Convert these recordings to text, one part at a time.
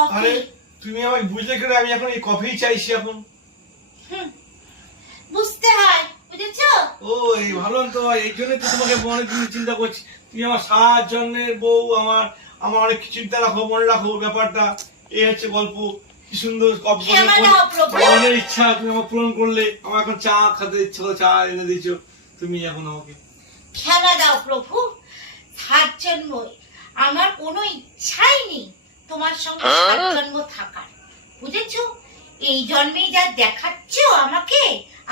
Coffee. আরে তুমি আমাকে বুঝলে কেন? আমি এখন এই কফিই চাইছি এখন। বুঝতে হয় বুঝেছ? ও এই ভালো তো এই জন্য তো তোমাকে অনেক চিন্তা করছি। তুমি আমার সাত জন্মের বউ আমার আমার অনেক চিন্তা রাখো মনে রাখো ব্যাপারটা। এই হচ্ছে গল্প। কি সুন্দর। মনের ইচ্ছা তুমি আমার পূরণ করলে। আমার এখন চা খেতে ইচ্ছা করে চা এনে দিয়েছ। তুমি এখন আমাকে। খেলা দাও প্রভু। সাত জন্ম আমার কোনো ইচ্ছাই নেই। তোমার সঙ্গে সাত জন্ম থাকার। বুঝেছ? এই জন্মেই যা দেখাচ্ছ আমাকে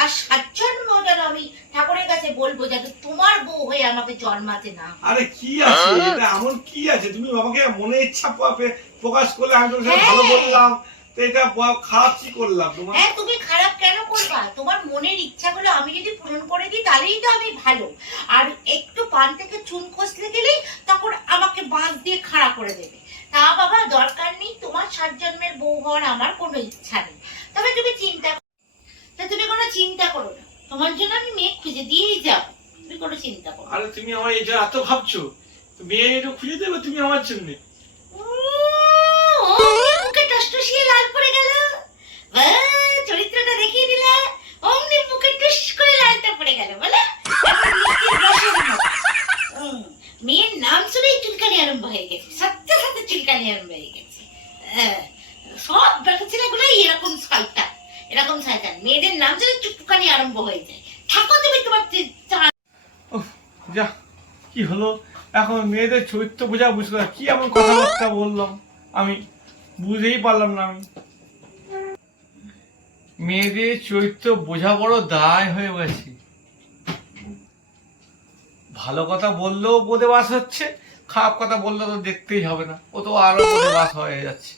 আর সাত জন্ম যেন আমি ঠাকুরের কাছে বলব যাতে তোমার বউ হয়ে আমাকে জন্মাতে না আরে কি আছে? এটা এমন কি আছে? তুমি আমাকে মনে ইচ্ছা প্রকাশ করলে আমি তোমার সাথে হ্যাঁ। ভালো বললাম। তো এটা খারাপ কি করলাম তোমার? হ্যাঁ তুমি খারাপ কেন করবা? তোমার মনের ইচ্ছাগুলো আমি যদি পূরণ করে দিই তাহলেই তো আমি ভালো। আর একটু পান থেকে চুন খসলে গেলেই তখন আমাকে বাঁশ দিয়ে খাড়া করে দেবে। তা বাবা দরকার নেই তোমার সাত জন্মের বউ হওয়ার আমার কোনো ইচ্ছা নেই। তবে তুমি চিন্তা তা তুমি কোনো চিন্তা করো না। তোমার জন্য আমি মেয়ে খুঁজে দিয়েই যাও তুমি কোনো চিন্তা করো। আরে তুমি আমার এটা এত ভাবছ? মেয়ে একটু খুঁজে দেবে তুমি আমার জন্য। মুখে টসটসিয়ে লাল পড়ে গেল। চরিত্রটা দেখিয়ে দিলা। অমনি মুখে টুস করে লালটা পড়ে গেল বলে? মেয়ের নাম শুনেই চুলকানি আরম্ভ হয়ে গেছে। হয়ে গেছে। হ্যাঁ, সব এরকম শয়তান এরকম শয়তান। মেয়েদের নাম আরম্ভ হয়ে যায়। থাকো তুমি তোমার যা কি হলো? এখন মেয়েদের চরিত্র বোঝা পার- কি এমন কথাবার্তা বললাম? আমি বুঝতেই পারলাম না আমি। মেয়েদের চরিত্র বোঝা বড় দায় হয়ে গেছে ভালো কথা বললেও বোধে বাস হচ্ছে খারাপ কথা বললে তো দেখতেই হবে না। ও তো আরও বাস হয়ে যাচ্ছে।